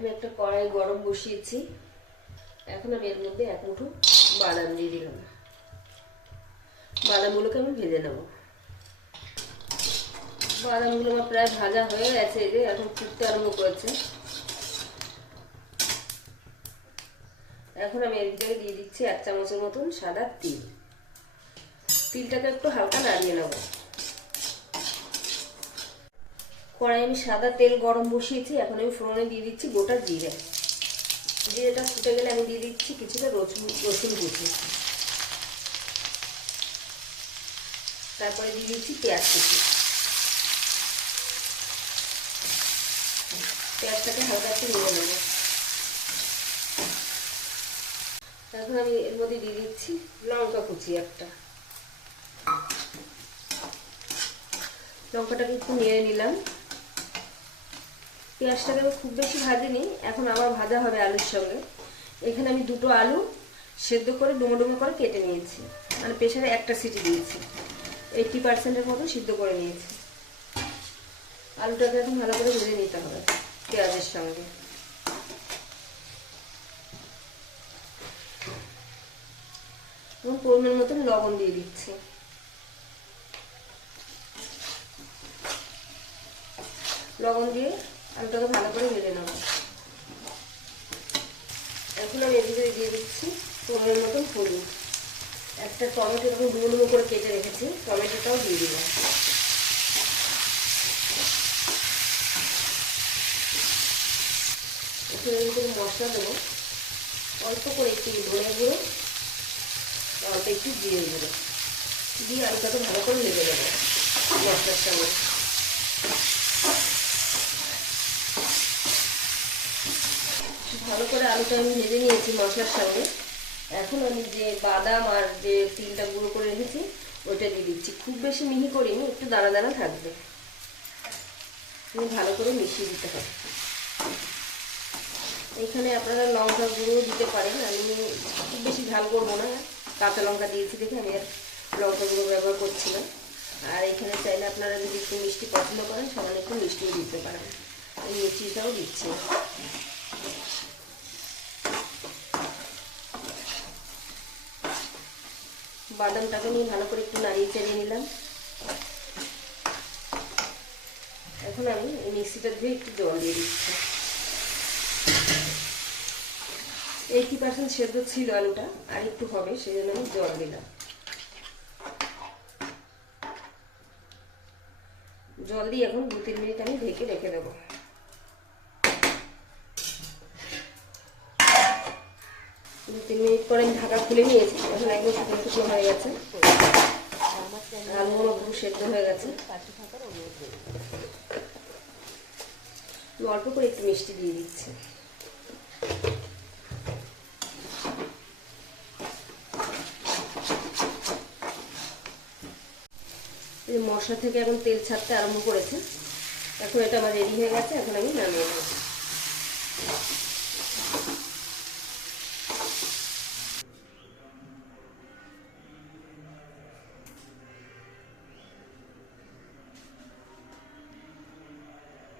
আমি একটা কড়াই গরম বসিয়েছি। এখন আমি এর মধ্যে এক মুঠো বাদাম দিয়ে দিলাম। বাদামগুলোকে আমি ভেজে নেব। বাদামগুলো আমার প্রায় ভাজা হয়ে গেছে যে এখন ফুটতে আরম্ভ করেছে। এখন আমি এর ভিতরে দিয়ে দিচ্ছি এক চামচের মতন সাদা তিল। তিলটাকে একটু হালকা নাড়িয়ে নেব। কড়াই আমি সাদা তেল গরম বসিয়েছি, এখন আমি ফোড়নে দিয়ে দিচ্ছি গোটা জিরে। জিরেটা ফুটে গেলে আমি দিয়ে দিচ্ছি কিছুটা রসুন রসুন কুচি। তারপরে দিয়ে দিচ্ছি পেঁয়াজ কুচি। পেঁয়াজটাকে হালকা একটু নিয়ে নেব। এখন আমি এর মধ্যে দিয়ে দিচ্ছি লঙ্কা কুচি একটা। লঙ্কাটাকে একটু নিয়ে নিলাম। পেঁয়াজটাকে আমি খুব বেশি ভাজিনি, এখন আবার ভাজা হবে আলুর সঙ্গে। এখানে আমি দুটো আলু সেদ্ধ করে ডুমো ডুমো করে কেটে নিয়েছি। মানে প্রেশারে একটা সিটি দিয়েছি। এইটটি পার্সেন্টের মতো সিদ্ধ করে নিয়েছি। আলুটাকে এখন ভালো করে ভেজে নিতে হবে পেঁয়াজের সঙ্গে। এবং পরিমাণ মতন লবণ দিয়ে দিচ্ছি। লবণ দিয়ে আলুটাকে ভালো করে ভেজে নেব। এখন আমি এদিকে দিয়ে দিচ্ছি পরিমাণ মতন হলুদ। একটা টমেটো এরকম ডুমো ডুমো করে কেটে রেখেছি, টমেটোটাও দিয়ে দিলাম। এখানে আমি মশলা দেবো। অল্প করে একটু ধনে গুঁড়ো, অল্প একটু জিরে গুঁড়ো। দিয়ে আলুটাকে ভালো করে লেগে দেবো মশলার সঙ্গে। ভালো করে আলুটা আমি ভেজে নিয়েছি মশলার সঙ্গে। এখন আমি যে বাদাম আর যে তিলটা গুঁড়ো করে রেখেছি ওইটা দিয়ে দিচ্ছি। খুব বেশি মিহি করিনি, একটু দানা দানা থাকবে। আমি ভালো করে মিশিয়ে দিতে হবে। এখানে আপনারা লঙ্কা গুঁড়ো দিতে পারেন। আমি খুব বেশি ঝাল করব না। কাঁচা লঙ্কা দিয়েছি দেখে আমি আর লঙ্কা গুঁড়ো ব্যবহার করছিলাম আর এখানে চাইলে আপনারা যদি একটু মিষ্টি পছন্দ করেন, সামান্য একটু মিষ্টিও দিতে পারেন। মিষ্টিটাও দিচ্ছি। বাদামটাকে নিয়ে ভালো করে একটু নাড়িয়ে চেড়িয়ে নিলাম। এখন আমি মিক্সিটা ধুয়ে একটু জল দিয়ে দিচ্ছি। এইটি পার্সেন্ট সেদ্ধ ছিল আলুটা, আর একটু হবে সেই জন্য আমি জল দিলাম। জল দিয়ে এখন দু তিন মিনিট আমি ঢেকে রেখে দেবো। দু তিন মিনিট পরে আমি ঢাকা খুলে নিয়েছি। এখন হয়ে গেছে। সেদ্ধ হয়ে গেছে। অল্প করে একটু মিষ্টি দিয়ে দিচ্ছি। মশলা থেকে এখন তেল ছাড়তে আরম্ভ করেছে। এখন এটা আমার রেডি হয়ে গেছে। এখন আমি নামিয়ে নেব।